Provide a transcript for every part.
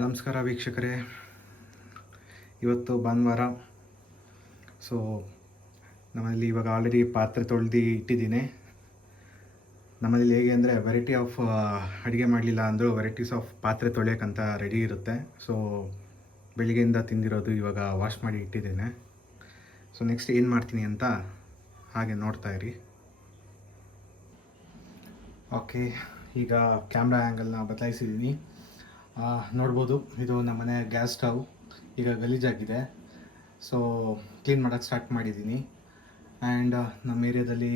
ನಮಸ್ಕಾರ ವೀಕ್ಷಕರೇ, ಇವತ್ತು ಭಾನುವಾರ. ಸೊ ನಮ್ಮಲ್ಲಿ ಇವಾಗ ಆಲ್ರೆಡಿ ಪಾತ್ರೆ ತೊಳೆದು ಇಟ್ಟಿದ್ದೀನಿ. ನಮ್ಮಲ್ಲಿ ಹೇಗೆ ಅಂದರೆ ವೆರೈಟಿ ಆಫ್ ಅಡುಗೆ ಮಾಡಲಿಲ್ಲ ಅಂದರೂ ವೆರೈಟೀಸ್ ಆಫ್ ಪಾತ್ರೆ ತೊಳೆಯೋಕ್ಕಂತ ರೆಡಿ ಇರುತ್ತೆ. ಸೊ ಬೆಳಿಗ್ಗೆಯಿಂದ ತಿಂದಿರೋದು ಇವಾಗ ವಾಶ್ ಮಾಡಿ ಇಟ್ಟಿದ್ದೇನೆ. ಸೊ ನೆಕ್ಸ್ಟ್ ಏನು ಮಾಡ್ತೀನಿ ಅಂತ ಹಾಗೆ ನೋಡ್ತಾ ಇರಿ. ಓಕೆ, ಈಗ ಕ್ಯಾಮ್ರಾ ಆ್ಯಂಗಲ್ನ ಬದಲಾಯಿಸಿದ್ದೀನಿ. ನೋಡ್ಬೋದು, ಇದು ನಮ್ಮನೆ ಗ್ಯಾಸ್ ಸ್ಟವ್ ಈಗ ಗಲೀಜಾಗಿದೆ. ಸೊ ಕ್ಲೀನ್ ಮಾಡೋಕ್ಕೆ ಸ್ಟಾರ್ಟ್ ಮಾಡಿದ್ದೀನಿ. ಆ್ಯಂಡ್ ನಮ್ಮ ಏರಿಯಾದಲ್ಲಿ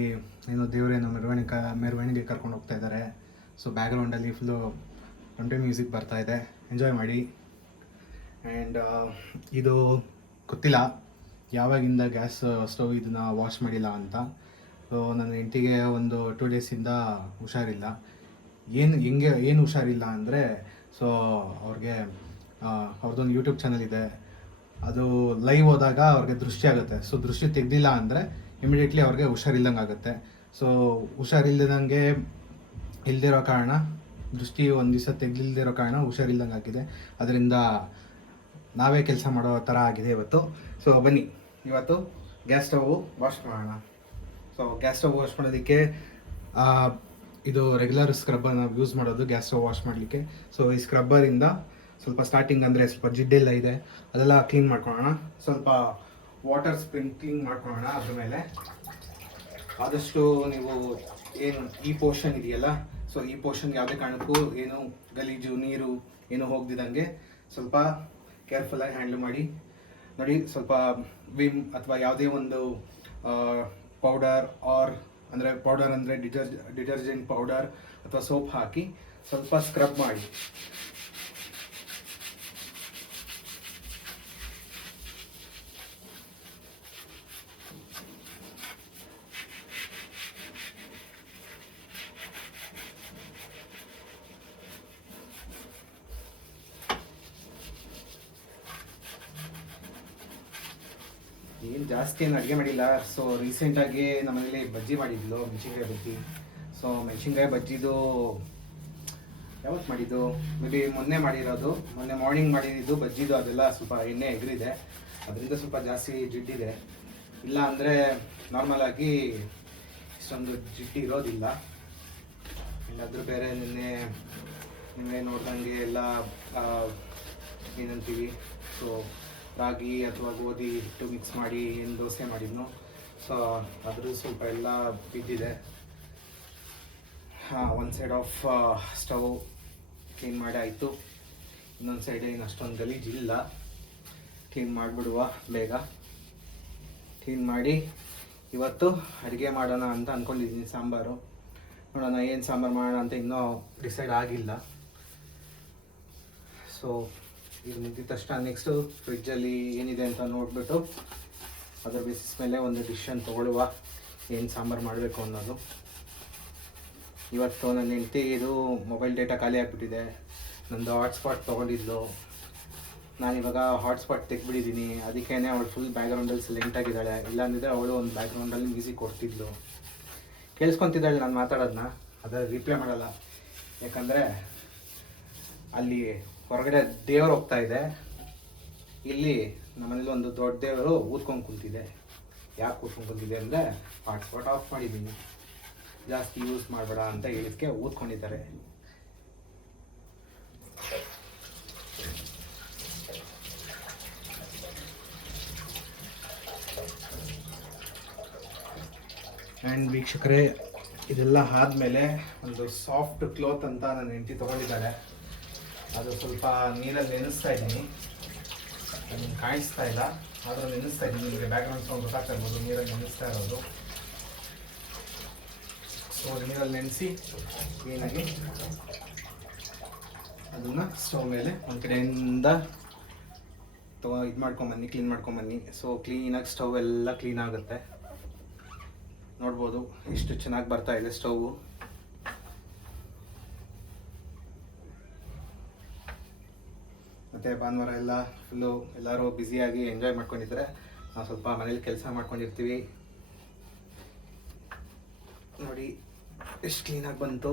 ಏನೋ ದೇವರೇನೋ ಮೆರವಣಿಗೆ ಕರ್ಕೊಂಡು ಹೋಗ್ತಾ ಇದ್ದಾರೆ. ಸೊ ಬ್ಯಾಕ್ಗ್ರೌಂಡಲ್ಲಿ ಫುಲ್ಲು ಕಂಟೆ ಮ್ಯೂಸಿಕ್ ಬರ್ತಾಯಿದೆ, ಎಂಜಾಯ್ ಮಾಡಿ. ಆ್ಯಂಡ್ ಇದು ಗೊತ್ತಿಲ್ಲ ಯಾವಾಗಿಂದ ಗ್ಯಾಸ್ ಸ್ಟವ್ ಇದನ್ನು ವಾಶ್ ಮಾಡಿಲ್ಲ ಅಂತ. ಸೊ ನನ್ನ ಹೆಂಡತಿಗೆ ಒಂದು 2 ಡೇಸಿಂದ ಹುಷಾರಿಲ್ಲ. ಏನು ಹುಷಾರಿಲ್ಲ ಅಂದರೆ, ಸೊ ಅವ್ರಿಗೆ ಅವ್ರದ್ದೊಂದು ಯೂಟ್ಯೂಬ್ ಚಾನಲ್ ಇದೆ. ಅದು ಲೈವ್ ಹೋದಾಗ ಅವ್ರಿಗೆ ದೃಷ್ಟಿ ಆಗುತ್ತೆ. ಸೊ ದೃಷ್ಟಿ ತೆಗ್ದಿಲ್ಲ ಅಂದರೆ ಇಮಿಡಿಯೇಟ್ಲಿ ಅವ್ರಿಗೆ ಹುಷಾರಿಲ್ದಂಗೆ ಆಗುತ್ತೆ. ಸೊ ಹುಷಾರಿಲ್ಲದಂಗೆ ಇಲ್ದಿರೋ ಕಾರಣ, ದೃಷ್ಟಿ ಒಂದು ದಿವಸ ತೆಗ್ದಿಲ್ದಿರೋ ಕಾರಣ ಹುಷಾರಿಲ್ದಂಗೆ ಆಗಿದೆ. ಅದರಿಂದ ನಾವೇ ಕೆಲಸ ಮಾಡೋ ಥರ ಆಗಿದೆ ಇವತ್ತು. ಸೊ ಬನ್ನಿ ಇವತ್ತು ಗ್ಯಾಸ್ ಸ್ಟವ್ ವಾಶ್ ಮಾಡೋಣ. ಸೊ ಗ್ಯಾಸ್ ಸ್ಟವ್ ವಾಶ್ ಮಾಡೋದಕ್ಕೆ ಇದು ರೆಗ್ಯುಲರ್ ಸ್ಕ್ರಬ್ಬರ್ ನಾವು ಯೂಸ್ ಮಾಡೋದು ಗ್ಯಾಸ್ ಸ್ಟವ್ ವಾಶ್ ಮಾಡಲಿಕ್ಕೆ. ಸೊ ಈ ಸ್ಕ್ರಬ್ಬರಿಂದ ಸ್ವಲ್ಪ ಸ್ಟಾರ್ಟಿಂಗ್ ಅಂದರೆ ಸ್ವಲ್ಪ ಜಿಡ್ಡೆಲ್ಲ ಇದೆ, ಅದೆಲ್ಲ ಕ್ಲೀನ್ ಮಾಡ್ಕೊಳ್ಳೋಣ. ಸ್ವಲ್ಪ ವಾಟರ್ ಸ್ಪ್ರಿಂಕ್ಲಿಂಗ್ ಮಾಡ್ಕೊಳ್ಳೋಣ. ಅದ್ರ ಮೇಲೆ ಆದಷ್ಟು ನೀವು ಏನು ಈ ಪೋರ್ಷನ್ ಇದೆಯಲ್ಲ, ಸೊ ಈ ಪೋರ್ಷನ್ ಯಾವುದೇ ಕಾರಣಕ್ಕೂ ಏನು ಗಲೀಜು ನೀರು ಏನು ಹೋಗ್ದಿದ್ದಂಗೆ ಸ್ವಲ್ಪ ಕೇರ್ಫುಲ್ಲಾಗಿ ಹ್ಯಾಂಡಲ್ ಮಾಡಿ. ನೋಡಿ, ಸ್ವಲ್ಪ ವಿಮ್ ಅಥವಾ ಯಾವುದೇ ಒಂದು ಪೌಡರ್ ಪೌಡರ್ ಅಂದರೆ ಡಿಟರ್ಜೆಂಟ್ ಪೌಡರ್ ಅಥವಾ ಸೋಪ್ ಹಾಕಿ ಸ್ವಲ್ಪ ಸ್ಕ್ರಬ್ ಮಾಡಿ. ಏನು ಜಾಸ್ತಿ ಏನು ಅಡುಗೆ ಮಾಡಿಲ್ಲ. ಸೊ ರೀಸೆಂಟಾಗಿ ನಮ್ಮನೇಲಿ ಬಜ್ಜಿ ಮಾಡಿದ್ಲು, ಮೆಣಸಿನ್ಕಾಯಿ ಬಜ್ಜಿ. ಸೊ ಮೆಣಸಿನ್ಕಾಯಿ ಬಜ್ಜಿದು ಯಾವತ್ತು ಮಾಡಿದ್ದು, ಮೇ ಬಿ ಮೊನ್ನೆ ಮಾಡಿರೋದು, ಮೊನ್ನೆ ಮಾರ್ನಿಂಗ್ ಮಾಡಿದ್ದು ಬಜ್ಜಿದು. ಅದೆಲ್ಲ ಸ್ವಲ್ಪ ಎಣ್ಣೆ ಎಗರಿದೆ, ಅದರಿಂದ ಸ್ವಲ್ಪ ಜಾಸ್ತಿ ಜಿಡ್ಡಿದೆ. ಇಲ್ಲ ಅಂದರೆ ನಾರ್ಮಲಾಗಿ ಇಷ್ಟೊಂದು ಜಿಡ್ಡು ಇರೋದಿಲ್ಲ. ಇಲ್ಲಾದರೂ ಬೇರೆ ನಿನ್ನೆ ನೋಡ್ದಂಗೆ ಎಲ್ಲ ಏನಂತೀವಿ, ಸೊ ರಾಗಿ ಅಥವಾ ಗೋಧಿ ಹಿಟ್ಟು ಮಿಕ್ಸ್ ಮಾಡಿ ಏನು ದೋಸೆ ಮಾಡಿದ್ನು. ಸೊ ಅದ್ರದ್ದು ಸ್ವಲ್ಪ ಎಲ್ಲ ಬಿದ್ದಿದೆ. ಒಂದು ಸೈಡ್ ಆಫ್ ಸ್ಟವ್ ಕ್ಲೀನ್ ಮಾಡಿ ಆಯಿತು. ಇನ್ನೊಂದು ಸೈಡ್ ಏನು ಅಷ್ಟೊಂದು ಗಲೀಜಿಲ್ಲ. ಕ್ಲೀನ್ ಮಾಡಿಬಿಡುವ ಬೇಗ. ಕ್ಲೀನ್ ಮಾಡಿ ಇವತ್ತು ಅಡುಗೆ ಮಾಡೋಣ ಅಂತ ಅಂದ್ಕೊಂಡಿದ್ದೀನಿ. ಸಾಂಬಾರು ನೋಡೋಣ, ಏನು ಸಾಂಬಾರು ಮಾಡೋಣ ಅಂತ ಇನ್ನೂ ಡಿಸೈಡ್ ಆಗಿಲ್ಲ. ಸೊ ಇದು ಮುಗಿದ ತಕ್ಷಣ ನೆಕ್ಸ್ಟು ಫ್ರಿಜ್ಜಲ್ಲಿ ಏನಿದೆ ಅಂತ ನೋಡಿಬಿಟ್ಟು ಅದರ ಬೇಸಿಸ್ ಮೇಲೆ ಒಂದು ಡಿಶನ್ ತೊಗೊಳ್ಳುವ, ಏನು ಸಾಂಬಾರು ಮಾಡಬೇಕು ಅನ್ನೋದು. ಇವತ್ತು ನನ್ನ ಹೆಂಡತಿ ಇದು ಮೊಬೈಲ್ ಡೇಟಾ ಖಾಲಿ ಆಗಿಬಿಟ್ಟಿದೆ. ನಂದು ಹಾಟ್ಸ್ಪಾಟ್ ತೊಗೊಂಡಿದ್ದು, ನಾನಿವಾಗ ಹಾಟ್ಸ್ಪಾಟ್ ತೆಗ್ಬಿಟ್ಟಿದ್ದೀನಿ. ಅದಕ್ಕೇ ಅವಳು ಫುಲ್ ಬ್ಯಾಕ್ಗ್ರೌಂಡಲ್ಲಿ ಸೈಲೆಂಟಾಗಿದ್ದಾಳೆ. ಇಲ್ಲಾಂದಿದ್ರೆ ಅವಳು ಒಂದು ಬ್ಯಾಕ್ಗ್ರೌಂಡಲ್ಲಿ ಮ್ಯೂಸಿಕ್ ಕೊಡ್ತಿದ್ಲು, ಕೇಳಿಸ್ಕೊತಿದ್ದಾಳೆ ನಾನು ಮಾತಾಡೋದನ್ನ. ಅದರ ರಿಪ್ಲೈ ಮಾಡಲ್ಲ, ಯಾಕಂದರೆ ಅಲ್ಲಿ ಹೊರಗಡೆ ದೇವರು ಹೋಗ್ತಾ ಇದೆ. ಇಲ್ಲಿ ನಮ್ಮನೇಲಿ ಒಂದು ದೊಡ್ಡ ದೇವರು ಊದ್ಕೊಂಡು ಕುಂತಿದೆ. ಯಾಕೆ ಕೂತ್ಕೊಂಡು ಕುಂತಿದೆ ಅಂದರೆ ಹಾಟ್ಸ್ಪಾಟ್ ಆಫ್ ಮಾಡಿದ್ದೀನಿ, ಜಾಸ್ತಿ ಯೂಸ್ ಮಾಡಬೇಡ ಅಂತ ಹೇಳಿದಕ್ಕೆ ಊದ್ಕೊಂಡಿದ್ದಾರೆ. ಆ್ಯಂಡ್ ವೀಕ್ಷಕರೇ, ಇದೆಲ್ಲ ಆದಮೇಲೆ ಒಂದು ಸಾಫ್ಟ್ ಕ್ಲೋತ್ ಅಂತ ನನ್ನ ಹೆಂಡತಿ ತೊಗೊಂಡಿದ್ದಾಳೆ. ಅದು ಸ್ವಲ್ಪ ನೀರಲ್ಲಿ ನೆನೆಸ್ತಾ ಇದ್ದೀನಿ. ಅದನ್ನು ಕಾಣಿಸ್ತಾ ಇಲ್ಲ, ಆದರೂ ನೆನೆಸ್ತಾ ಇದ್ದೀನಿ. ನಿಮಗೆ ಬ್ಯಾಕ್ಗ್ರೌಂಡ್ ಸೌಂಡ್ ಗೊತ್ತಾಗ್ತಾ ಇರ್ಬೋದು, ನೀರಲ್ಲಿ ನೆನೆಸ್ತಾ ಇರೋದು. ಸೊ ನೀರಲ್ಲಿ ನೆನೆಸಿ ಕ್ಲೀನಾಗಿ ಅದನ್ನು ಸ್ಟವ್ ಮೇಲೆ ಒಂದು ಕಡೆಯಿಂದ ಇದು ಮಾಡ್ಕೊಂಬನ್ನಿ, ಕ್ಲೀನ್ ಮಾಡ್ಕೊಂಬನ್ನಿ. ಸೊ ಕ್ಲೀನಾಗಿ ಸ್ಟವ್ ಎಲ್ಲ ಕ್ಲೀನ್ ಆಗುತ್ತೆ. ನೋಡ್ಬೋದು ಎಷ್ಟು ಚೆನ್ನಾಗಿ ಬರ್ತಾ ಇದೆ ಸ್ಟವ್. ಮತ್ತು ಭಾನುವಾರ ಎಲ್ಲ ಫುಲ್ಲು ಎಲ್ಲರೂ ಬ್ಯುಸಿಯಾಗಿ ಎಂಜಾಯ್ ಮಾಡ್ಕೊಂಡಿದ್ದಾರೆ. ನಾವು ಸ್ವಲ್ಪ ಮನೇಲಿ ಕೆಲಸ ಮಾಡ್ಕೊಂಡಿರ್ತೀವಿ. ನೋಡಿ ಎಷ್ಟು ಕ್ಲೀನಾಗಿ ಬಂತು.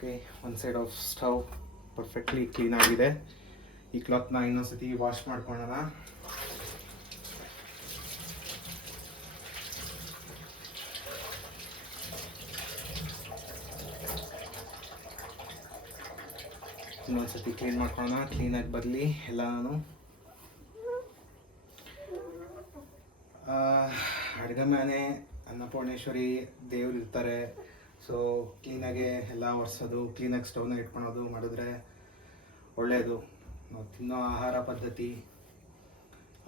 ಓಕೆ, ಒಂದು side of stove perfectly clean ಆಗಿದೆ. ಈ ಕ್ಲಾತ್ನ ಇನ್ನೊಂದ್ಸತಿ ವಾಶ್ ಮಾಡ್ಕೊಳ್ಳೋಣ. ಇನ್ನೊಂದ್ಸತಿ ಕ್ಲೀನ್ ಮಾಡ್ಕೊಳ್ಳೋಣ, ಕ್ಲೀನಾಗಿ ಬರಲಿ ಎಲ್ಲನೂ. ಅಡುಗೆ ಮನೆ ಅನ್ನಪೂರ್ಣೇಶ್ವರಿ ದೇವ್ರು ಇರ್ತಾರೆ. ಸೊ ಕ್ಲೀನಾಗೆ ಎಲ್ಲ ಒರೆಸೋದು, ಕ್ಲೀನಾಗಿ ಸ್ಟವ್ನ ಇಟ್ಕೊಳೋದು ಮಾಡಿದ್ರೆ ಒಳ್ಳೆಯದು. ನಾವು ತಿನ್ನೋ ಆಹಾರ ಪದ್ಧತಿ,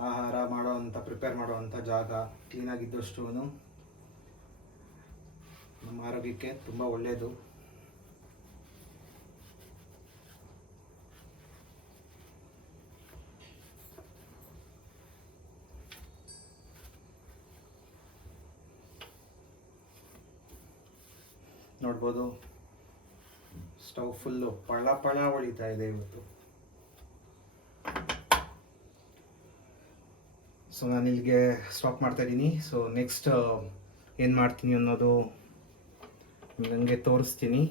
ಆಹಾರ ಪ್ರಿಪೇರ್ ಮಾಡೋವಂಥ ಜಾಗ ಕ್ಲೀನಾಗಿದ್ದಷ್ಟು ನಮ್ಮ ಆರೋಗ್ಯಕ್ಕೆ ತುಂಬ ಒಳ್ಳೆಯದು. ನೋಡ್ಬೋದು ಸ್ಟವ್ ಫುಲ್ಲು ಪಳ ಹೊಳಿತಾ ಇದೆ ಇವತ್ತು. ಸೊ ನಾನು ಇಲ್ಲಿಗೆ ಸ್ಟಾಪ್ ಮಾಡ್ತಾ ಇದ್ದೀನಿ. ಸೊ ನೆಕ್ಸ್ಟ್ ಏನು ಮಾಡ್ತೀನಿ ಅನ್ನೋದು ನನಗೆ ತೋರಿಸ್ತೀನಿ.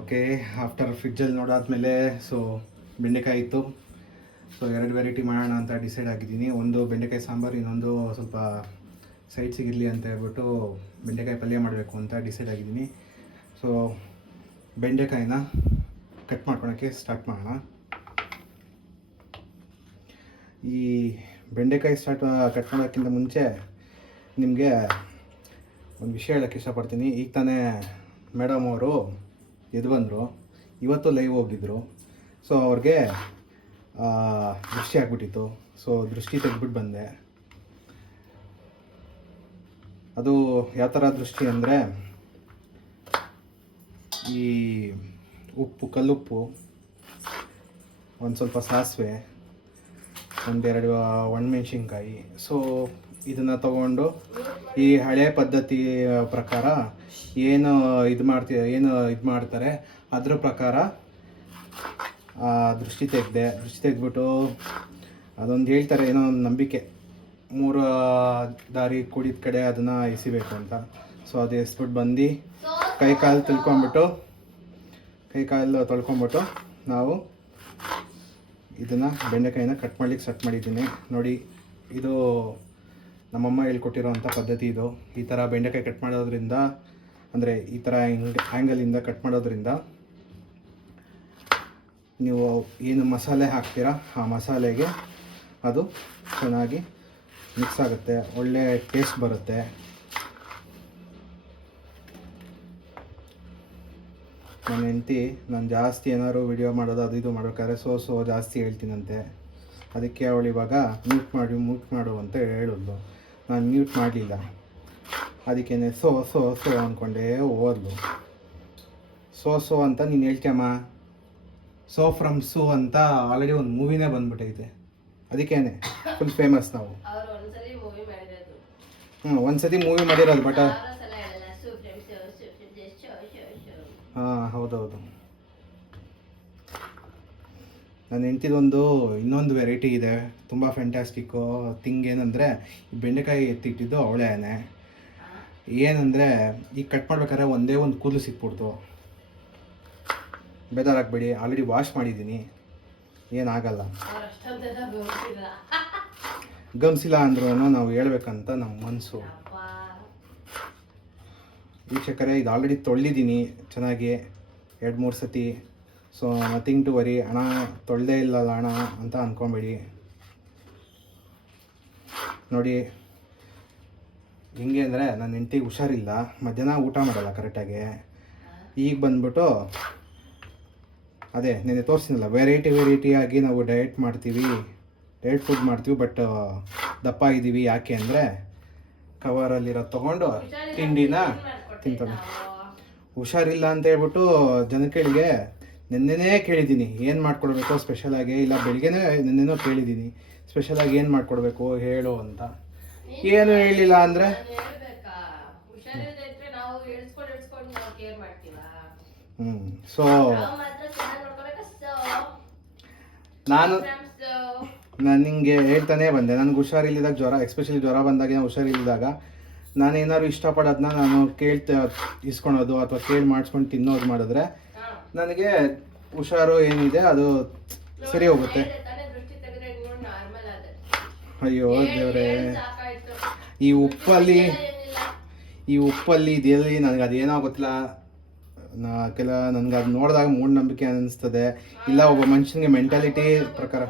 ಓಕೆ, ಆಫ್ಟರ್ ಫ್ರಿಡ್ಜಲ್ಲಿ ನೋಡಾದ್ಮೇಲೆ ಸೊ ಬೆಂಡೆಕಾಯಿ ಇತ್ತು. ಸೊ 2 ವೆರೈಟಿ ಮಾಡೋಣ ಅಂತ ಡಿಸೈಡ್ ಆಗಿದ್ದೀನಿ. ಒಂದು ಬೆಂಡೆಕಾಯಿ ಸಾಂಬಾರು, ಇನ್ನೊಂದು ಸ್ವಲ್ಪ ಸೈಡ್ ಸಿಗಿರಲಿ ಅಂತ ಹೇಳ್ಬಿಟ್ಟು ಬೆಂಡೆಕಾಯಿ ಪಲ್ಯ ಮಾಡಬೇಕು ಅಂತ ಡಿಸೈಡ್ ಆಗಿದ್ದೀನಿ. ಸೊ ಬೆಂಡೆಕಾಯಿನ ಕಟ್ ಮಾಡ್ಕೊಳಕ್ಕೆ ಸ್ಟಾರ್ಟ್ ಮಾಡೋಣ. ಈ ಬೆಂಡೆಕಾಯಿ ಕಟ್ ಮಾಡೋಕ್ಕಿಂತ ಮುಂಚೆ ನಿಮಗೆ ಒಂದು ವಿಷಯ ಹೇಳೋಕ್ಕೆ ಇಷ್ಟಪಡ್ತೀನಿ. ಈಗ ತಾನೇ ಮೇಡಮ್ ಅವರು ಎದ್ದು ಬಂದರು, ಇವತ್ತು ಲೈವ್ ಹೋಗಿದ್ದರು. ಸೊ ಅವ್ರಿಗೆ ದೃಷ್ಟಿ ಆಗ್ಬಿಟ್ಟಿತ್ತು. ಸೊ ದೃಷ್ಟಿ ತೆಗೆದ್ಬಿಟ್ಟು ಬಂದೆ. ಅದು ಯಾವ ಥರ ದೃಷ್ಟಿ ಅಂದರೆ, ಈ ಉಪ್ಪು, ಕಲ್ಲುಪ್ಪು, ಒಂದು ಸ್ವಲ್ಪ ಸಾಸಿವೆ, ಒಂದೆರಡು ಒಣಮೆಣ್ಸಿನ್ಕಾಯಿ. ಸೊ ಇದನ್ನು ತಗೊಂಡು ಈ ಹಳೆ ಪದ್ಧತಿ ಪ್ರಕಾರ ಏನು ಇದು ಮಾಡ್ತಾರೆ ಅದ್ರ ಪ್ರಕಾರ ದೃಷ್ಟಿ ತೆಗೆದ್ಬಿಟ್ಟು ಅದೊಂದು ಹೇಳ್ತಾರೆ, ಏನೋ ಒಂದು ನಂಬಿಕೆ, 3 ದಾರಿ ಕೂಡಿದ ಕಡೆ ಅದನ್ನು ಎಸಿಬೇಕು ಅಂತ. ಸೊ ಅದು ಎಸ್ಬಿಟ್ಟು ಬಂದು ಕೈ ಕಾಲು ತೊಳ್ಕೊಂಬಿಟ್ಟು ನಾವು ಇದನ್ನು ಬೆಂಡೆಕಾಯಿನ ಕಟ್ ಮಾಡ್ಲಿಕ್ಕೆ ಸ್ಟಾರ್ಟ್ ಮಾಡಿದ್ದೀನಿ. ನೋಡಿ, ಇದು ನಮ್ಮಮ್ಮ ಹೇಳ್ಕೊಟ್ಟಿರೋವಂಥ ಪದ್ಧತಿ. ಇದು ಈ ಥರ ಬೆಂಡೆಕಾಯಿ ಕಟ್ ಮಾಡೋದ್ರಿಂದ, ಅಂದರೆ ಈ ಥರ ಆ್ಯಂಗಲಿಂದ ಕಟ್ ಮಾಡೋದ್ರಿಂದ ನೀವು ಏನು ಮಸಾಲೆ ಹಾಕ್ತೀರಾ ಆ ಮಸಾಲೆಗೆ ಅದು ಚೆನ್ನಾಗಿ ಮಿಕ್ಸ್ ಆಗುತ್ತೆ, ಒಳ್ಳೆ ಟೇಸ್ಟ್ ಬರುತ್ತೆ. ನನ್ನ ಹೆಂಡತಿ ನಾನು ಜಾಸ್ತಿ ಏನಾದ್ರು ವಿಡಿಯೋ ಮಾಡೋದು ಅದು ಇದು ಮಾಡ್ಬೇಕಾದ್ರೆ ಸೊ ಜಾಸ್ತಿ ಹೇಳ್ತೀನಂತೆ. ಅದಕ್ಕೆ ಅವಳು ಇವಾಗ ಮ್ಯೂಟ್ ಮಾಡು ಅಂತ ಹೇಳಿದ್ಲು. ನಾನು ಮ್ಯೂಟ್ ಮಾಡಲಿಲ್ಲ. ಅದಕ್ಕೇನೆ ಸೊ ಅಂದ್ಕೊಂಡೇ ಹೋದ್ಲು. ಸೊ ಅಂತ ನೀನು ಹೇಳ್ತೀಯಮ್ಮ, ಸೊ ಫ್ರಮ್ ಸು ಅಂತ ಆಲ್ರೆಡಿ ಒಂದು ಮೂವಿನೇ ಬಂದ್ಬಿಟ್ಟೈತೆ. ಅದಕ್ಕೇನೆ ಫುಲ್ ಫೇಮಸ್ ನಾವು. ಒಂದ್ಸತಿ ಮೂವಿ ಮಾಡಿರೋದು, ಬಟ್ ಹಾಂ ಹೌದೌದು. ನನ್ನ ಹೆಂಡ್ತಿದೊಂದು ಇನ್ನೊಂದು ವೆರೈಟಿ ಇದೆ, ತುಂಬ ಫ್ಯಾಂಟಾಸ್ಟಿಕ್ಕು ಥಿಂಗ್. ಏನಂದರೆ ಬೆಂಡೆಕಾಯಿ ಎತ್ತಿಟ್ಟಿದ್ದು ಅವಳೇನೆ. ಏನಂದರೆ ಈಗ ಕಟ್ ಮಾಡ್ಬೇಕಾದ್ರೆ ಒಂದೇ ಒಂದು ಕೂದಲು ಸಿಕ್ಬಿಡ್ತು. ಬೇಜಾರಾಗಬೇಡಿ, ಆಲ್ರೆಡಿ ವಾಶ್ ಮಾಡಿದ್ದೀನಿ, ಏನಾಗಲ್ಲ. ಗಮನಿಸಿಲ್ಲ ಅಂದ್ರೂ ನಾವು ಹೇಳ್ಬೇಕಂತ ನಮ್ಮ ಮನಸ್ಸು. ವೀಕ್ಷಕರೇ, ಇದು ಆಲ್ರೆಡಿ ತೊಳೆದಿದ್ದೀನಿ ಚೆನ್ನಾಗಿ 2-3 ಸತಿ. So nothing to worry. ಹಣ ತೊಳೆದೇ ಇಲ್ಲಲ್ಲ ಹಣ ಅಂತ ಅಂದ್ಕೊಬೇಡಿ. ನೋಡಿ ಹೆಂಗೆ ಅಂದರೆ, ನನ್ನ ಹೆಂಡ್ತಿಗೆ ಹುಷಾರಿಲ್ಲ, ಮಧ್ಯಾಹ್ನ ಊಟ ಮಾಡಲ್ಲ ಕರೆಕ್ಟಾಗಿ. ಈಗ ಬಂದ್ಬಿಟ್ಟು ಅದೇ ನೆನೆ ತೋರಿಸಿದ್ನಲ್ಲ, ವೆರೈಟಿಯಾಗಿ ನಾವು ಡಯಟ್ ಫುಡ್ ಮಾಡ್ತೀವಿ, ಬಟ್ ದಪ್ಪ ಆಗಿದ್ದೀವಿ. ಯಾಕೆ ಅಂದರೆ ಕವರಲ್ಲಿರೋ ತೊಗೊಂಡು ತಿಂಡಿನ ತಿಂತಾನೆ. ಹುಷಾರಿಲ್ಲ ಅಂತ ಹೇಳ್ಬಿಟ್ಟು ಜನಗಳಿಗೆ ನೆನ್ನೆನೇ ಕೇಳಿದ್ದೀನಿ ಏನು ಮಾಡ್ಕೊಡ್ಬೇಕು ಸ್ಪೆಷಲಾಗಿ, ಇಲ್ಲ ಬೆಳಿಗ್ಗೆನೇ ನೆನ್ನೆನೋ ಕೇಳಿದ್ದೀನಿ ಸ್ಪೆಷಲಾಗಿ ಏನು ಮಾಡ್ಕೊಡ್ಬೇಕು ಹೇಳು ಅಂತ. ಏನು ಹೇಳಿಲ್ಲ ಅಂದರೆ ಸೊ ನಾನು ನಿಂಗೆ ಹೇಳ್ತಾನೆ ಬಂದೆ. ನನಗೆ ಹುಷಾರಿಲ್ಲದಾಗ ಜ್ವರ, ಎಸ್ಪೆಷಲಿ ಜ್ವರ ಬಂದಾಗ, ಹುಷಾರಿಲ್ಲದಾಗ ನಾನೇನಾದ್ರು ಇಷ್ಟಪಡೋದನ್ನ ನಾನು ಇಸ್ಕೊಳೋದು ಅಥವಾ ಕೇಳಿ ಮಾಡಿಸ್ಕೊಂಡು ತಿನ್ನೋದು ಮಾಡಿದ್ರೆ ನನಗೆ ಹುಷಾರು ಏನಿದೆ ಅದು ಸರಿ ಹೋಗುತ್ತೆ. ಅಯ್ಯೋ ದೇವ್ರೆ, ಈ ಉಪ್ಪಲ್ಲಿ ಇದೆಯಲ್ಲಿ ನನಗೆ ಅದೇನೋ ಗೊತ್ತಿಲ್ಲ. ನನಗೆ ಅದು ನೋಡಿದಾಗ ಮೂಢನಂಬಿಕೆ ಅನ್ನಿಸ್ತದೆ, ಇಲ್ಲ ಒಬ್ಬ ಮನುಷ್ಯನಿಗೆ ಮೆಂಟಾಲಿಟಿ ಪ್ರಕಾರ.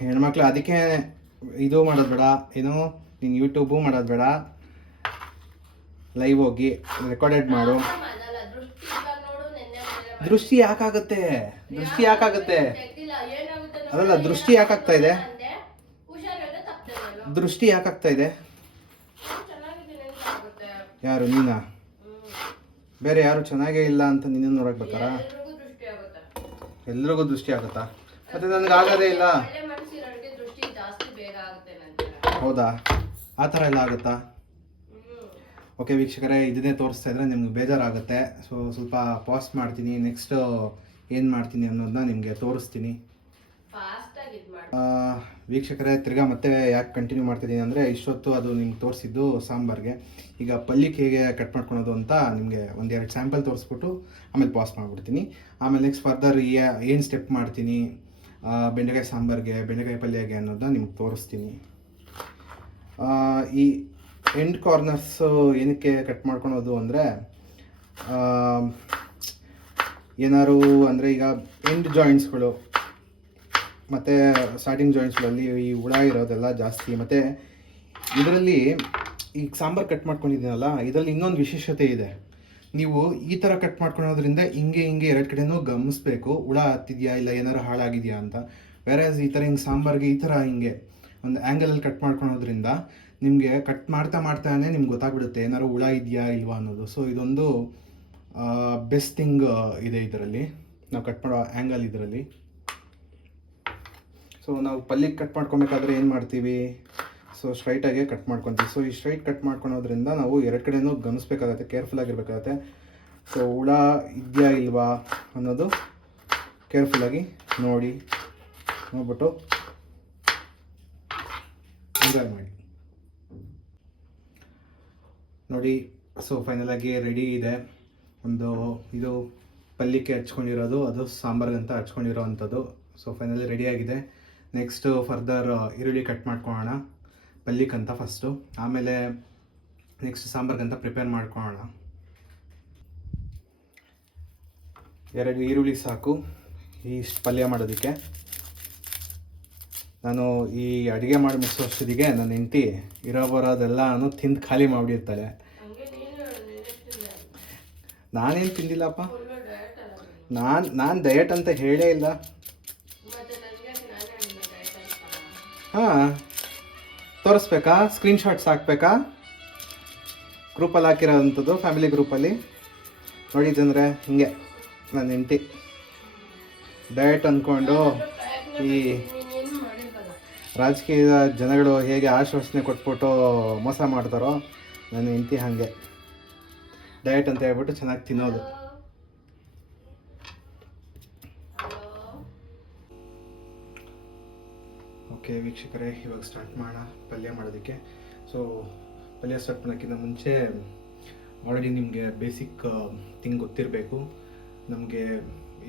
ಹೆಣ್ಮಕ್ಳು ಅದಕ್ಕೆ ಇದು ಮಾಡೋದು ಬೇಡ, ಏನು ನೀನು ಯೂಟ್ಯೂಬು ಮಾಡೋದು ಬೇಡ, ಲೈವ್ ಹೋಗಿ ರೆಕಾರ್ಡೆಡ್ ಮಾಡು. ದೃಷ್ಟಿ ಯಾಕಾಗುತ್ತೆ ಅದಲ್ಲ, ದೃಷ್ಟಿ ಯಾಕಾಗ್ತಾ ಇದೆ, ಯಾರು ನೀನಾ? ಬೇರೆ ಯಾರು ಚೆನ್ನಾಗೇ ಇಲ್ಲ ಅಂತ ನಿನ್ನ ನೋಡಕ್ ಬರ್ತಾರ? ಎಲ್ರಿಗೂ ದೃಷ್ಟಿ ಆಗುತ್ತಾ? ಮತ್ತೆ ನನಗೆ ಆಗೋದೇ ಇಲ್ಲ. ಹೌದಾ, ಆ ಥರ ಎಲ್ಲ ಆಗುತ್ತಾ? ಓಕೆ ವೀಕ್ಷಕರೇ, ಇದನ್ನೇ ತೋರಿಸ್ತಾ ಇದ್ರೆ ನಿಮ್ಗೆ ಬೇಜಾರಾಗುತ್ತೆ. ಸೊ ಸ್ವಲ್ಪ ಪಾಸ್ ಮಾಡ್ತೀನಿ, ನೆಕ್ಸ್ಟ್ ಏನು ಮಾಡ್ತೀನಿ ಅನ್ನೋದನ್ನ ನಿಮಗೆ ತೋರಿಸ್ತೀನಿ. ವೀಕ್ಷಕರೇ, ತಿರ್ಗಾ ಮತ್ತೆ ಯಾಕೆ ಕಂಟಿನ್ಯೂ ಮಾಡ್ತಿದ್ದೀನಿ ಅಂದರೆ, ಇಷ್ಟೊತ್ತು ಅದು ನಿಮ್ಗೆ ತೋರಿಸಿದ್ದು ಸಾಂಬಾರ್ಗೆ. ಈಗ ಪಲ್ಯಕ್ಕೆ ಹೇಗೆ ಕಟ್ ಮಾಡ್ಕೊಳೋದು ಅಂತ ನಿಮಗೆ ಒಂದೆರಡು ಸ್ಯಾಂಪಲ್ ತೋರಿಸ್ಬಿಟ್ಟು ಆಮೇಲೆ ಪಾಸ್ ಮಾಡಿಬಿಡ್ತೀನಿ. ಆಮೇಲೆ ನೆಕ್ಸ್ಟ್ ಫರ್ದರ್ ಏನು ಸ್ಟೆಪ್ ಮಾಡ್ತೀನಿ ಬೆಂಡೆಕಾಯಿ ಸಾಂಬಾರ್ಗೆ, ಬೆಂಡೆಕಾಯಿ ಪಲ್ಯಗೆ ಅನ್ನೋದನ್ನ ನಿಮ್ಗೆ ತೋರಿಸ್ತೀನಿ. ಈ ಎಂಡ್ ಕಾರ್ನರ್ಸು ಏನಕ್ಕೆ ಕಟ್ ಮಾಡ್ಕೊಳೋದು ಅಂದರೆ, ಏನಾದ್ರು ಅಂದರೆ ಈಗ ಎಂಡ್ ಜಾಯಿಂಟ್ಸ್ಗಳು ಮತ್ತು ಸ್ಟಾರ್ಟಿಂಗ್ ಜಾಯಿಂಟ್ಸ್ಗಳಲ್ಲಿ ಈ ಹುಳ ಇರೋದೆಲ್ಲ ಜಾಸ್ತಿ. ಮತ್ತು ಇದರಲ್ಲಿ ಈಗ ಸಾಂಬಾರು ಕಟ್ ಮಾಡ್ಕೊಂಡಿದ್ದೀನಲ್ಲ, ಇದರಲ್ಲಿ ಇನ್ನೊಂದು ವಿಶೇಷತೆ ಇದೆ. ನೀವು ಈ ಥರ ಕಟ್ ಮಾಡ್ಕೊಳೋದ್ರಿಂದ ಹಿಂಗೆ ಎರಡು ಕಡೆನೂ ಗಮನಿಸ್ಬೇಕು, ಹುಳ ಹತ್ತಿದೆಯಾ ಇಲ್ಲ ಏನಾದ್ರು ಹಾಳಾಗಿದೆಯಾ ಅಂತ. ಬೇರೆ ಈ ಥರ ಹಿಂಗೆ ಸಾಂಬಾರಿಗೆ ಈ ಥರ ಹಿಂಗೆ ಒಂದು ಆ್ಯಂಗಲಲ್ಲಿ ಕಟ್ ಮಾಡ್ಕೊಳೋದ್ರಿಂದ ನಿಮಗೆ ಕಟ್ ಮಾಡ್ತಾನೆ ನಿಮ್ಗೆ ಗೊತ್ತಾಗ್ಬಿಡುತ್ತೆ ಏನಾದ್ರು ಹುಳ ಇದೆಯಾ ಇಲ್ವಾ ಅನ್ನೋದು. ಸೊ ಇದೊಂದು ಬೆಸ್ಟ್ ಥಿಂಗ್ ಇದೆ ಇದರಲ್ಲಿ, ನಾವು ಕಟ್ ಮಾಡೋ ಆ್ಯಂಗಲ್ ಇದರಲ್ಲಿ. ಸೊ ನಾವು ಪಲ್ಯಕ್ಕೆ ಕಟ್ ಮಾಡ್ಕೊಬೇಕಾದ್ರೆ ಏನು ಮಾಡ್ತೀವಿ, ಸೊ ಸ್ಟ್ರೈಟಾಗೆ ಕಟ್ ಮಾಡ್ಕೊತೀವಿ. ಸೊ ಈ ಸ್ಟ್ರೈಟ್ ಕಟ್ ಮಾಡ್ಕೊಳೋದ್ರಿಂದ ನಾವು ಎರಡು ಕಡೆನೂ ಗಮನಿಸ್ಬೇಕಾಗತ್ತೆ, ಕೇರ್ಫುಲ್ಲಾಗಿರ್ಬೇಕಾಗತ್ತೆ. ಸೊ ಹುಳ ಇದೆಯಾ ಇಲ್ವಾ ಅನ್ನೋದು ಕೇರ್ಫುಲ್ಲಾಗಿ ನೋಡ್ಬಿಟ್ಟು ಎಂಜಾಯ್ ಮಾಡಿ ನೋಡಿ. ಸೊ ಫೈನಲಾಗಿ ರೆಡಿ ಇದೆ. ಒಂದು ಇದು ಪಲ್ಯಕ್ಕೆ ಹಚ್ಕೊಂಡಿರೋದು, ಅದು ಸಾಂಬಾರ್ಗಂತ ಹಚ್ಕೊಂಡಿರೋ ಅಂಥದ್ದು. ಸೊ ಫೈನಲಿ ರೆಡಿಯಾಗಿದೆ. ನೆಕ್ಸ್ಟು ಫರ್ದರ್ ಈರುಳ್ಳಿ ಕಟ್ ಮಾಡ್ಕೊಳ್ಳೋಣ ಪಲ್ಯಕ್ಕಂತ ಫಸ್ಟು, ಆಮೇಲೆ ನೆಕ್ಸ್ಟ್ ಸಾಂಬಾರ್ಗಂತ ಪ್ರಿಪೇರ್ ಮಾಡ್ಕೊಳ್ಳೋಣ. 2 ಈರುಳ್ಳಿ ಸಾಕು ಈ ಪಲ್ಯ ಮಾಡೋದಕ್ಕೆ. ನಾನು ಈ ಅಡುಗೆ ಮಾಡಿ ಮುಗಿಸೋ ಅಷ್ಟೊತ್ತಿಗೆ ನನ್ನ ಹೆಂಡತಿ ಬರೋದೆಲ್ಲನೂ ತಿಂದು ಖಾಲಿ ಮಾಡಿಬಿಡ್ತಾಳೆ. ನಾನೇನು ತಿಂದಿಲ್ಲಪ್ಪ, ನಾನು ಡಯಟ್ ಅಂತ ಹೇಳೇ ಇಲ್ಲ. ಹಾಂ, ತೋರಿಸ್ಬೇಕಾ? ಸ್ಕ್ರೀನ್ಶಾಟ್ಸ್ ಹಾಕ್ಬೇಕಾ? ಗ್ರೂಪಲ್ಲಿ ಹಾಕಿರೋ ಅಂಥದ್ದು, ಫ್ಯಾಮಿಲಿ ಗ್ರೂಪಲ್ಲಿ ನೋಡಿ ಜನರೇ. ಹಿಂಗೆ ನನ್ನ ಹೆಂಡತಿ ಡಯಟ್ ಅಂದ್ಕೊಂಡು ಈ ರಾಜಕೀಯದ ಜನಗಳು ಹೇಗೆ ಆಶ್ವಾಸನೆ ಕೊಟ್ಬಿಟ್ಟು ಮೋಸ ಮಾಡ್ತಾರೋ, ನನ್ನ ಹೆಂಡತಿ ಹಾಗೆ ಡಯಟ್ ಅಂತ ಹೇಳ್ಬಿಟ್ಟು ಚೆನ್ನಾಗಿ ತಿನ್ನೋದು. ಓಕೆ ವೀಕ್ಷಕರೇ, ಇವಾಗ ಸ್ಟಾರ್ಟ್ ಮಾಡೋಣ ಪಲ್ಯ ಮಾಡೋದಕ್ಕೆ. ಸೊ ಪಲ್ಯ ಸ್ಟಾರ್ಟ್ ಮಾಡೋಕ್ಕಿಂತ ಮುಂಚೆ ಆಲ್ರೆಡಿ ನಿಮಗೆ ಬೇಸಿಕ್ ಥಿಂಗ್ ಗೊತ್ತಿರಬೇಕು. ನಮಗೆ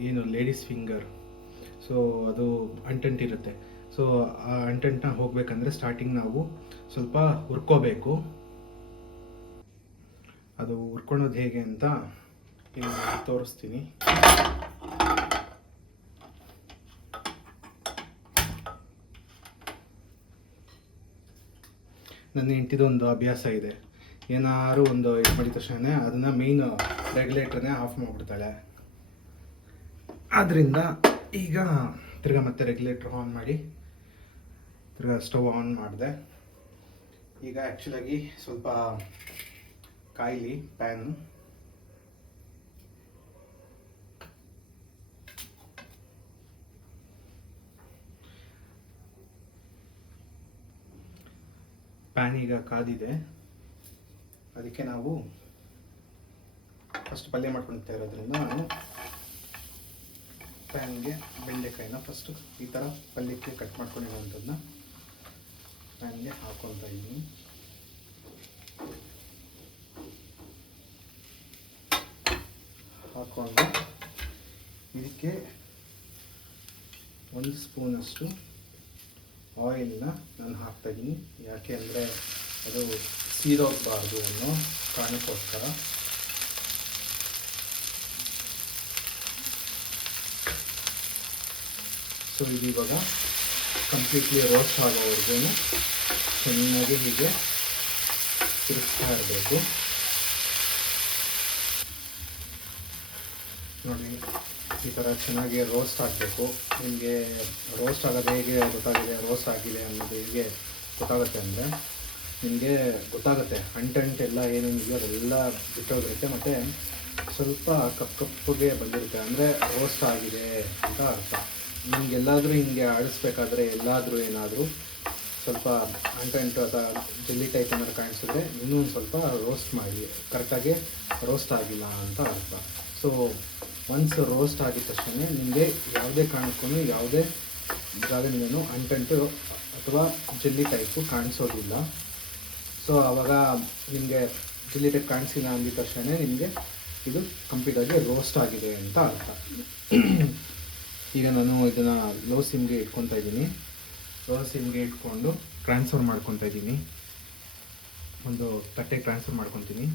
ಏನು ಲೇಡೀಸ್ ಫಿಂಗರ್, ಸೊ ಅದು ಅಂಟಂಟಿರುತ್ತೆ. ಸೊ ಆ ಅಂಟಂಟನ್ನ ಹೋಗಬೇಕಂದ್ರೆ ಸ್ಟಾರ್ಟಿಂಗ್ ನಾವು ಸ್ವಲ್ಪ ಹುರ್ಕೋಬೇಕು. ಅದು ಹುರ್ಕೊಳೋದು ಹೇಗೆ ಅಂತ ತೋರಿಸ್ತೀನಿ. ನನ್ನ ಹೆಂಡತಿದೊಂದು ಅಭ್ಯಾಸ ಇದೆ, ಏನಾದ್ರು ಒಂದು ಇದು ಮಾಡಿದ ತಕ್ಷಣ ಅದನ್ನು ಮೇಯ್ನ್ ರೆಗ್ಯುಲೇಟರ್ನೇ ಆಫ್ ಮಾಡಿಬಿಡ್ತಾಳೆ. ಆದ್ದರಿಂದ ಈಗ ತಿರ್ಗಾ ಮತ್ತೆ ರೆಗ್ಯುಲೇಟರ್ ಆನ್ ಮಾಡಿ ತಿರ್ಗಾ ಸ್ಟವ್ ಆನ್ ಮಾಡಿದೆ. ಈಗ ಆ್ಯಕ್ಚುಲಾಗಿ ಸ್ವಲ್ಪ ಕಾಯಿಲಿ ಪ್ಯಾನು. ಪ್ಯಾನ್ ಈಗ ಕಾದಿದೆ. ಅದಕ್ಕೆ ನಾವು ಫಸ್ಟ್ ಪಲ್ಯ ಮಾಡ್ಕೊಳ್ತಾ ಇರೋದ್ರಿಂದ ನಾನು ಪ್ಯಾನ್ಗೆ ಬೆಂಡೆಕಾಯಿನ ಫಸ್ಟು ಈ ಥರ ಪಲ್ಯಕ್ಕೆ ಕಟ್ ಮಾಡ್ಕೊಂಡಿರೋವಂಥದ್ದನ್ನ ಪ್ಯಾನ್ಗೆ ಹಾಕ್ಕೊಳ್ತಾ ಇದ್ದೀನಿ. ಹಾಕ್ಕೊಂಡು ಇದಕ್ಕೆ 1 ಸ್ಪೂನಷ್ಟು ಆಯಿಲ್ನ ನಾನು ಹಾಕ್ತಾಯಿದ್ದೀನಿ. ಯಾಕೆ ಅಂದರೆ ಅದು ಸೀದೋಗಬಾರ್ದು ಅನ್ನೋ ಕಾರಣಕ್ಕೋಸ್ಕರ. ಸೊ ಇದು ಇವಾಗ ಕಂಪ್ಲೀಟ್ಲಿ ರೋಸ್ಟ್ ಆಗೋವರೆಗೂ ಚೆನ್ನಾಗಿ ಹೀಗೆ ತಿರುಗಿಸ್ತಾ ಇರಬೇಕು. ನೋಡಿ ಈ ಥರ ಚೆನ್ನಾಗಿ ರೋಸ್ಟ್ ಆಗಬೇಕು. ನಿಮಗೆ ರೋಸ್ಟ್ ಆಗೋದು ಹೇಗೆ ಗೊತ್ತಾಗಿದೆ, ರೋಸ್ಟ್ ಆಗಿದೆ ಅನ್ನೋದು ಹೇಗೆ ಗೊತ್ತಾಗುತ್ತೆ ಅಂದರೆ ನಿಮಗೆ ಗೊತ್ತಾಗುತ್ತೆ ಅಂಟೆಲ್ಲ ಏನೇನಿದೆಯೋ ಅದೆಲ್ಲ ಬಿಟ್ಟೋಗಿರುತ್ತೆ ಮತ್ತು ಸ್ವಲ್ಪ ಕಪ್ಪಗೆ ಬಂದಿರುತ್ತೆ, ಅಂದರೆ ರೋಸ್ಟ್ ಆಗಿದೆ ಅಂತ ಅರ್ಥ. ನಿಮಗೆಲ್ಲಾದರೂ ಹಿಂಗೆ ಆಡಿಸ್ಬೇಕಾದ್ರೆ ಎಲ್ಲಾದರೂ ಏನಾದರೂ ಸ್ವಲ್ಪ ಅಂಟು ಅಥವಾ ಜೆಲ್ಲಿ ಟೈಪ್ ಏನಾದ್ರು ಕಾಣಿಸಿದ್ರೆ ಇನ್ನೂ ಒಂದು ಸ್ವಲ್ಪ ರೋಸ್ಟ್ ಮಾಡಿ, ಕರೆಕ್ಟಾಗಿ ರೋಸ್ಟ್ ಆಗಿಲ್ಲ ಅಂತ ಅರ್ಥ. ಸೊ ಒನ್ಸ್ ರೋಸ್ಟ್ ಆಗಿದ ತಕ್ಷಣ ನಿಮಗೆ ಯಾವುದೇ ಕಾರಣಕ್ಕೂ ಯಾವುದೇ ಜಾಗದಿಂದನೂ ಅಂಟು ಅಥವಾ ಜೆಲ್ಲಿ ಟೈಪು ಕಾಣಿಸೋದಿಲ್ಲ. ಸೊ ಆವಾಗ ನಿಮಗೆ ಜೆಲ್ಲಿ ಟೈಪ್ ಕಾಣಿಸಿಲ್ಲ ಅಂದಿದ ತಕ್ಷಣ ನಿಮಗೆ ಇದು ಕಂಪ್ಲೀಟಾಗಿ ರೋಸ್ಟ್ ಆಗಿದೆ ಅಂತ ಅರ್ಥ. ಈಗ ನಾನು ಇದನ್ನು ಲೋ ಸಿಮ್ಗೆ ಇಟ್ಕೊತಾ ಇದ್ದೀನಿ. ಲೋ ಸಿಮ್ಗೆ ಇಟ್ಕೊಂಡು ಟ್ರಾನ್ಸ್ಫರ್ ಮಾಡ್ಕೊತಾ ಇದ್ದೀನಿ. ಒಂದು ತಟ್ಟೆಗೆ ಟ್ರಾನ್ಸ್ಫರ್ ಮಾಡ್ಕೊತೀನಿ.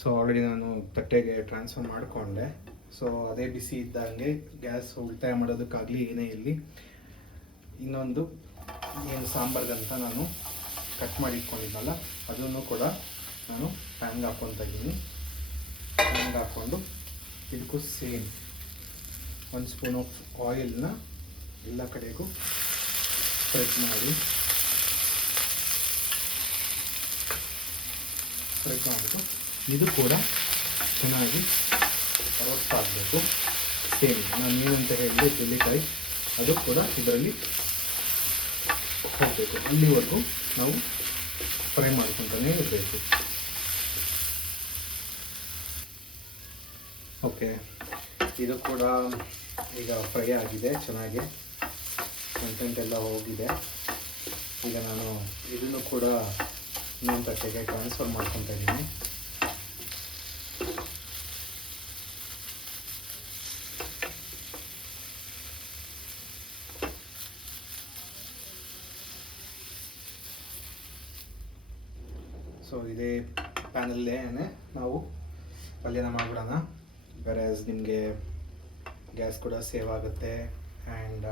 ಸೊ ಆಲ್ರೆಡಿ ನಾನು ತಟ್ಟೆಗೆ ಟ್ರಾನ್ಸ್ಫರ್ ಮಾಡಿಕೊಂಡೆ. ಸೊ ಅದೇ ಬಿಸಿ ಇದ್ದಂಗೆ ಗ್ಯಾಸ್ ಉಳಿತಾಯ ಮಾಡೋದಕ್ಕಾಗಲಿ ಏನೇ ಇರಲಿ, ಇನ್ನೊಂದು ಏನು ಸಾಂಬಾರ್ಗಂತ ನಾನು ಕಟ್ ಮಾಡಿ ಇಟ್ಕೊಂಡಿದ್ದಲ್ಲ ಅದನ್ನು ಕೂಡ ನಾನು ಪ್ಯಾನ್ಗೆ ಹಾಕ್ಕೊತಾ ಇದ್ದೀನಿ. ಪ್ಯಾನ್ಗೆ ಹಾಕ್ಕೊಂಡು ಇದಕ್ಕೂ ಸೇಮ್ 1 ಸ್ಪೂನ್ ಆಫ್ ಆಯಿಲ್ನ ಎಲ್ಲ ಕಡೆಗೂ ಸ್ಪ್ರೆಡ್ ಮಾಡಿಬಿಟ್ಟು ಇದು ಕೂಡ ಚೆನ್ನಾಗಿ ರೋಸ್ಟ್ ಆಗಬೇಕು. ಸೇಮ್ ನಾನು ಏನಂತ ಹೇಳಿದೆ ಜೆಲ್ಲಿಕಾಯಿ ಅದು ಕೂಡ ಇದರಲ್ಲಿ ಹೋಗಬೇಕು. ಅಲ್ಲಿವರೆಗೂ ನಾವು ಫ್ರೈ ಮಾಡ್ಕೊತಾನೆ ಇರಬೇಕು. ಓಕೆ, ಇದು ಕೂಡ ಈಗ ಫ್ರೈ ಆಗಿದೆ, ಚೆನ್ನಾಗಿ ಕಂಟೆಂಟೆಲ್ಲ ಹೋಗಿದೆ. ಈಗ ನಾನು ಇದನ್ನು ಕೂಡ ಇನ್ನೊಂದು ತಟ್ಟೆಗೆ ಟ್ರಾನ್ಸ್ಫರ್ ಮಾಡ್ಕೊತಾ ಇದ್ದೀನಿ. ಸೊ ಇದೇ ಪ್ಯಾನಲ್ಲೇ ನಾವು ಪಲ್ಯನ ಮಾಡಿಬಿಡೋಣ. ಬೇರೆ ನಿಮಗೆ ಗ್ಯಾಸ್ ಕೂಡ ಸೇವ್ ಆಗುತ್ತೆ ಆ್ಯಂಡ್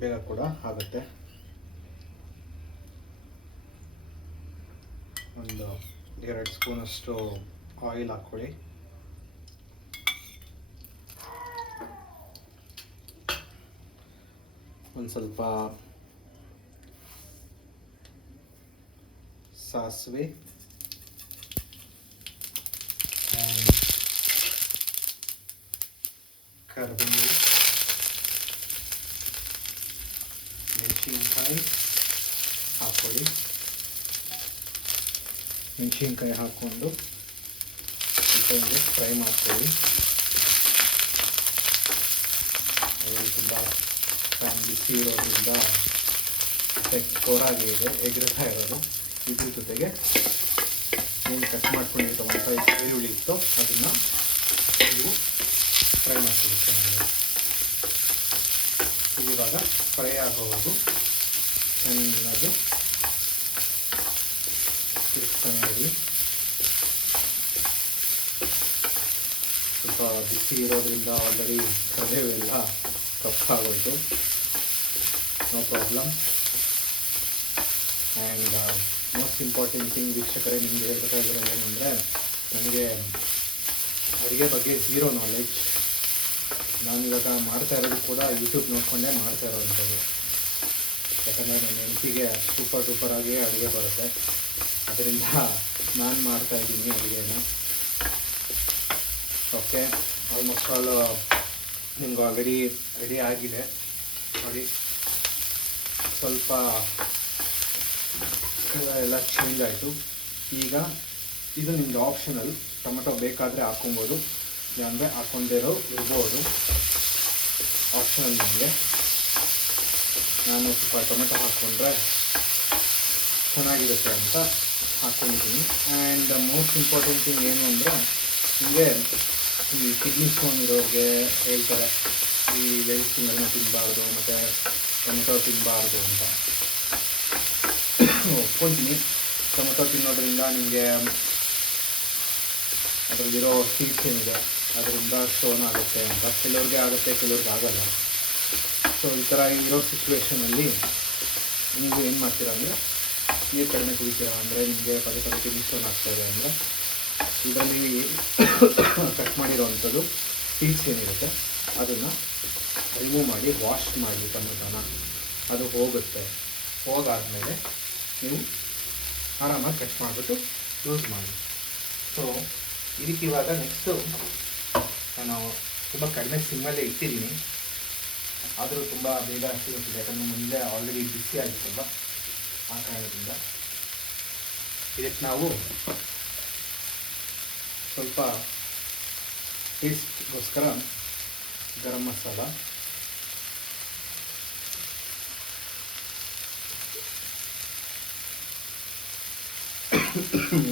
ಬೇಗ ಕೂಡ ಆಗುತ್ತೆ. ಒಂದು 2 ಸ್ಪೂನಷ್ಟು ಆಯಿಲ್ ಹಾಕ್ಕೊಳ್ಳಿ. ಒಂದು ಸ್ವಲ್ಪ ಸಾಸಿವೆ ಆ್ಯಂಡ್ ಕರಿಬೇವು, ಮೆಣಸಿನ್ಕಾಯಿ ಹಾಕ್ಕೊಳ್ಳಿ. ಮೆಣಸಿನ್ಕಾಯಿ ಹಾಕ್ಕೊಂಡು ಸ್ವಲ್ಪ ಫ್ರೈ ಮಾಡ್ಕೊಳ್ಳಿ. ಅದು ತುಂಬ ಪ್ಯಾನ್ ಬಿಸಿ ಇರೋದ್ರಿಂದ ಕೋರಾಗಿ ಇದೆ, ಎಗರ್ತಾ ಇರೋದು. ಇದ್ರ ಜೊತೆಗೆ ಏನು ಕಟ್ ಮಾಡ್ಕೊಂಡಿರ್ತವಂಥ ಈರುಳ್ಳಿ ಇತ್ತು ಅದನ್ನು ನೀವು ಫ್ರೈ ಮಾಡ್ಕೊಳ್ಳಿ ಚೆನ್ನಾಗಿ. ಇವಾಗ ಫ್ರೈ ಆಗೋವರೆಗೂ ಚೆನ್ನಾಗಿ ತಿರುಗಿಸ್ತಾನೆ ಇರಲಿ. ಸ್ವಲ್ಪ ಬಿಸಿ ಇರೋದ್ರಿಂದ ಆಲ್ರೆಡಿ ಕರಿಬೇವೆಲ್ಲ ಕಪ್ಪಾಗೋಯ್ತು, no problem. And most important thing ವೀಕ್ಷಕರೇ, ನಿಮಗೆ ಹೇಳ್ಬೇಕಾಗಿರೋದು ಏನಂದರೆ, ನನಗೆ ಅಡುಗೆ ಬಗ್ಗೆ ಝೀರೋ ನಾಲೆಡ್ಜ್. ನಾನಿವಾಗ ಮಾಡ್ತಾ ಇರೋದು ಕೂಡ ಯೂಟ್ಯೂಬ್ ನೋಡಿಕೊಂಡೇ ಮಾಡ್ತಾ ಇರೋವಂಥದ್ದು. ಯಾಕಂದರೆ ನನ್ನ ಹೆಂಡತಿಗೆ ಸೂಪರಾಗಿ ಅಡುಗೆ ಬರುತ್ತೆ, ಅದರಿಂದ ನಾನು ಮಾಡ್ತಾಯಿದ್ದೀನಿ ಅಡುಗೆನ. ಓಕೆ, ಆಲ್ಮೋಸ್ಟ್ ಆಲ್ ನಿಮ್ಗೆ ಆಲ್ರೆಡಿ ರೆಡಿ ಆಗಿದೆ ನೋಡಿ. ಸ್ವಲ್ಪ ಕಲರ್ ಎಲ್ಲ ಚೇಂಜ್ ಆಯಿತು. ಈಗ ಇದು ನಿಮ್ಗೆ ಆಪ್ಷನಲ್, ಟೊಮೆಟೊ ಬೇಕಾದರೆ ಹಾಕೊಬೋದು, ಇಲ್ಲಾಂದರೆ ಹಾಕ್ಕೊಂಡಿರೋ ಇರ್ಬೋದು, ಆಪ್ಷನಲ್ ನಿಮಗೆ. ನಾನು ಸ್ವಲ್ಪ ಟೊಮೆಟೊ ಹಾಕ್ಕೊಂಡ್ರೆ ಚೆನ್ನಾಗಿರುತ್ತೆ ಅಂತ ಹಾಕ್ಕೊಂಡಿದ್ದೀನಿ. ಆ್ಯಂಡ್ ಮೋಸ್ಟ್ ಇಂಪಾರ್ಟೆಂಟ್ ಥಿಂಗ್ ಏನು ಅಂದರೆ, ನಿಮಗೆ ಈ ಕಿಡ್ನಿ ಸ್ಟೋನ್ ಇರೋರಿಗೆ ಹೇಳ್ತಾರೆ ಈ ವೆಜಿಟೇಬಲ್ನ ತಿನ್ನಬಾರ್ದು ಮತ್ತು ಟೊಮೆಟೊ ತಿನ್ನಬಾರ್ದು ಅಂತ. ಒಪ್ಕೊತೀನಿ, ಟೊಮೆಟೊ ತಿನ್ನೋದ್ರಿಂದ ನಿಮಗೆ ಅದರಲ್ಲಿರೋ ಸೀಡ್ಸ್ ಏನಿದೆ ಅದರಿಂದ ಸ್ಟೋನ್ ಆಗುತ್ತೆ ಅಂತ. ಕೆಲವ್ರಿಗೆ ಆಗುತ್ತೆ, ಕೆಲವ್ರಿಗೆ ಆಗಲ್ಲ. ಸೊ ಈ ಥರ ಇರೋ ಸಿಚುವೇಷನಲ್ಲಿ ನೀವು ಏನು ಮಾಡ್ತೀರಾ ಅಂದರೆ, ನೀರು ಕಡಿಮೆ ಕುಡಿತೀರಾ ಅಂದರೆ, ನಿಮಗೆ ಪದೇ ಪದೇ ಕಿಡ್ನಿ ಸ್ಟೋನ್ ಆಗ್ತಾಯಿದೆ ಅಂದರೆ, ಇದರಲ್ಲಿ ಕಟ್ ಮಾಡಿರೋವಂಥದ್ದು ಸೀಡ್ಸ್ ಏನಿರುತ್ತೆ ಅದನ್ನು ರಿಮೂವ್ ಮಾಡಿ ವಾಶ್ ಮಾಡಿ ಟೊಮೆಟೊನ, ಅದು ಹೋಗುತ್ತೆ. ಹೋಗಾದಮೇಲೆ ನೀವು ಆರಾಮಾಗಿ ಕಟ್ ಮಾಡಿಬಿಟ್ಟು ಯೂಸ್ ಮಾಡಿ. ಸೊ ಇದಕ್ಕೆ ಇವಾಗ ನೆಕ್ಸ್ಟು ನಾನು ತುಂಬ ಕಡಿಮೆ ಸಿಮ್ಮಲ್ಲೇ ಇಟ್ಟಿದ್ದೀನಿ, ಆದರೂ ತುಂಬ ಬೇಗ ಹಸಿರುತ್ತಿದೆ, ಯಾಕಂದರೆ ಮುಂದೆ ಆಲ್ರೆಡಿ ಬಿಸಿ ಆಗಿತ್ತಲ್ವ, ಆ ಕಾರಣದಿಂದ. ಇದಕ್ಕೆ ನಾವು ಸ್ವಲ್ಪ ಟೇಸ್ಟ್ಗೋಸ್ಕರ ಗರಂ ಮಸಾಲ,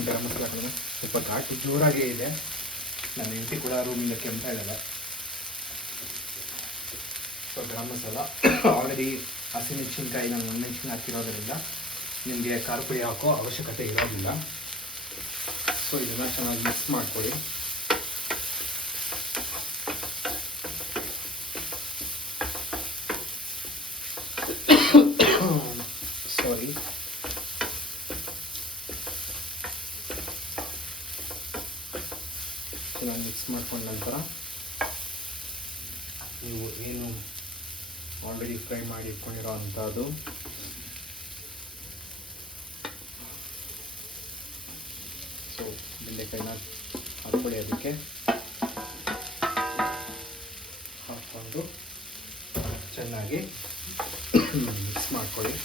ಗರಂ ಮಸಾಲ ಸ್ವಲ್ಪ ಘಾಟು ಜೋರಾಗೇ ಇದೆ. ನನ್ನ ಹೆಂಡತಿ ಕೂಡ ರೂಮಿಂದ ಕೆಮ್ತಾ ಇದ್ದಾಳೆ. ಸೊ ಗರಂ ಮಸಾಲ ಆಲ್ರೆಡಿ ಹಸಿಮೆಣಸಿನ್ಕಾಯಿ ನಾನು ಒಣಮೆಣಸಿನ ಹಾಕಿರೋದ್ರಿಂದ ನಿಮಗೆ ಖಾರ ಪುಡಿ ಹಾಕೋ ಅವಶ್ಯಕತೆ ಇರೋದಿಲ್ಲ. ಸೊ ಇದನ್ನು ಚೆನ್ನಾಗಿ ಮಿಕ್ಸ್ ಮಾಡ್ಕೊಳ್ಳಿ. ಸಾರಿ, ಚೆನ್ನಾಗಿ ಮಿಕ್ಸ್ ಮಾಡ್ಕೊಂಡ ನಂತರ ನೀವು ಏನು ಆಲ್ರೆಡಿ ಫ್ರೈ ಮಾಡಿ ಇಟ್ಕೊಂಡಿರೋ ಅಂಥದ್ದು ಸೊ ಬೆಂಡೆಕಾಯಿನ ಹಾಕ್ಕೊಳ್ಳಿ, ಅದಕ್ಕೆ ಹಾಕ್ಕೊಂಡು ಚೆನ್ನಾಗಿ ಮಿಕ್ಸ್ ಮಾಡ್ಕೊಳ್ಳಿ.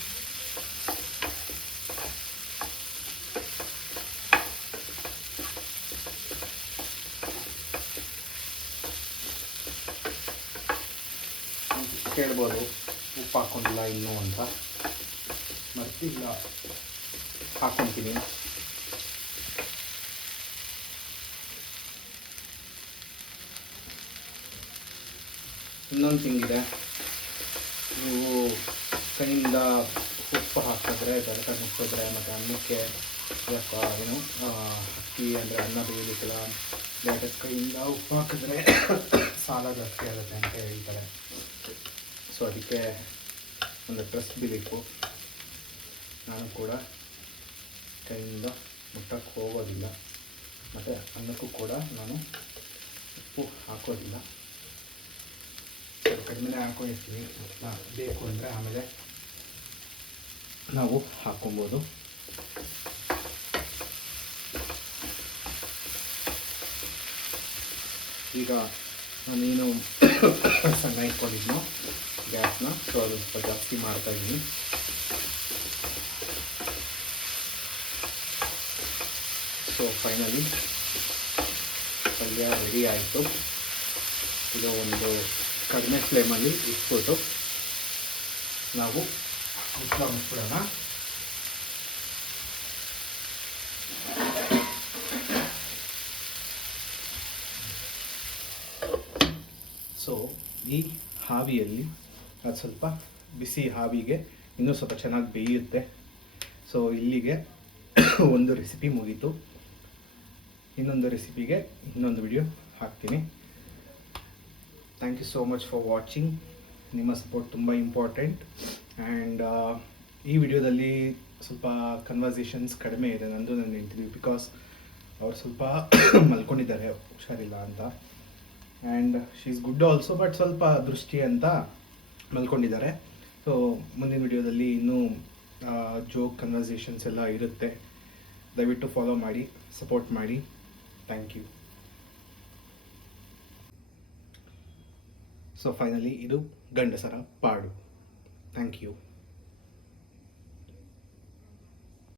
ಕೇಳ್ಬೋದು ಉಪ್ಪು ಹಾಕ್ಕೊಂಡಿಲ್ಲ ಇನ್ನೂ ಅಂತ, ಮರ್ತಿಲ್ಲ, ಹಾಕ್ಕೊತೀನಿ. ಇನ್ನೊಂದು ತಿಂಗಿದೆ, ನೀವು ಕೈಯಿಂದ ಉಪ್ಪು ಹಾಕಿದ್ರೆ, ಗರಕ ಮುಟ್ಟಿದ್ರೆ, ಮತ್ತು ಅನ್ನಕ್ಕೆ ಏನು ಅಕ್ಕಿ ಅಂದರೆ ಅನ್ನ ಬೇಯಲಿಕ್ಕೆಲ್ಲ ಲೇಟೆಸ್ಟ್ ಕೈಯಿಂದ ಉಪ್ಪು ಹಾಕಿದ್ರೆ ಸಾಲ ಜಾಸ್ತಿ ಆಗುತ್ತೆ ಅಂತ ಹೇಳ್ತಾರೆ. ಸೊ ಅದಕ್ಕೆ ಒಂದು ಟ್ರಸ್ಟ್ ಬಿಲಿಕ್ಕು, ನಾನು ಕೂಡ ಕೈಯಿಂದ ಮುಟ್ಟಕ್ಕೆ ಹೋಗೋದಿಲ್ಲ, ಮತ್ತು ಅನ್ನಕ್ಕೂ ಕೂಡ ನಾನು ಉಪ್ಪು ಹಾಕೋದಿಲ್ಲ. ಕಡಿಮೆ ಹಾಕೊಂಡಿರ್ತೀವಿ, ಬೇಕು ಅಂದರೆ ಆಮೇಲೆ ನಾವು ಹಾಕ್ಕೊಬೋದು. ಈಗ ನಾನೇನು ಸಣ್ಣ ಇಟ್ಕೊಂಡಿದ್ನೋ ಗ್ಯಾಸ್ನ, ಸೊ ಅದನ್ನು ಸ್ವಲ್ಪ ಜಾಸ್ತಿ ಮಾಡ್ತಾಯಿದ್ದೀನಿ. ಸೊ ಫೈನಲಿ ಪಲ್ಯ ರೆಡಿ ಆಯಿತು. ಇದು ಒಂದು ಕಡಿಮೆ ಫ್ಲೇಮಲ್ಲಿ ಇಟ್ಬಿಟ್ಟು ನಾವು ಮುಚ್ಚಿಬಿಡೋಣ. ಸೊ ಈ ಹಾವಿಯಲ್ಲಿ ಅದು ಸ್ವಲ್ಪ ಬಿಸಿ ಹಾವಿಗೆ ಇನ್ನೂ ಸ್ವಲ್ಪ ಚೆನ್ನಾಗಿ ಬೇಯುತ್ತೆ. ಸೊ ಇಲ್ಲಿಗೆ ಒಂದು ರೆಸಿಪಿ ಮುಗೀತು. ಇನ್ನೊಂದು ರೆಸಿಪಿಗೆ ಇನ್ನೊಂದು ವಿಡಿಯೋ ಹಾಕ್ತೀನಿ. Thank you so much for watching. ನಿಮ್ಮ ಸಪೋರ್ಟ್ ತುಂಬ ಇಂಪಾರ್ಟೆಂಟ್. ಆ್ಯಂಡ್ ಈ ವಿಡಿಯೋದಲ್ಲಿ ಸ್ವಲ್ಪ ಕನ್ವರ್ಸೇಷನ್ಸ್ ಕಡಿಮೆ ಇದೆ ನಂದು ನನ್ನ ಹೆಂಡತಿ, ಬಿಕಾಸ್ ಅವ್ರು ಸ್ವಲ್ಪ ಮಲ್ಕೊಂಡಿದ್ದಾರೆ, ಹುಷಾರಿಲ್ಲ ಅಂತ. And she is good also, but ಸ್ವಲ್ಪ ದೃಷ್ಟಿ ಅಂತ ಮಲ್ಕೊಂಡಿದ್ದಾರೆ. ಸೊ ಮುಂದಿನ ವಿಡಿಯೋದಲ್ಲಿ ಇನ್ನೂ ಜೋಕ್ ಕನ್ವರ್ಸೇಷನ್ಸ್ ಎಲ್ಲ ಇರುತ್ತೆ. ದಯವಿಟ್ಟು ಫಾಲೋ ಮಾಡಿ, ಸಪೋರ್ಟ್ ಮಾಡಿ. Thank you. ಸೊ ಫೈನಲಿ ಇದು ಗಂಡಸರ ಪಾಡು. Thank you.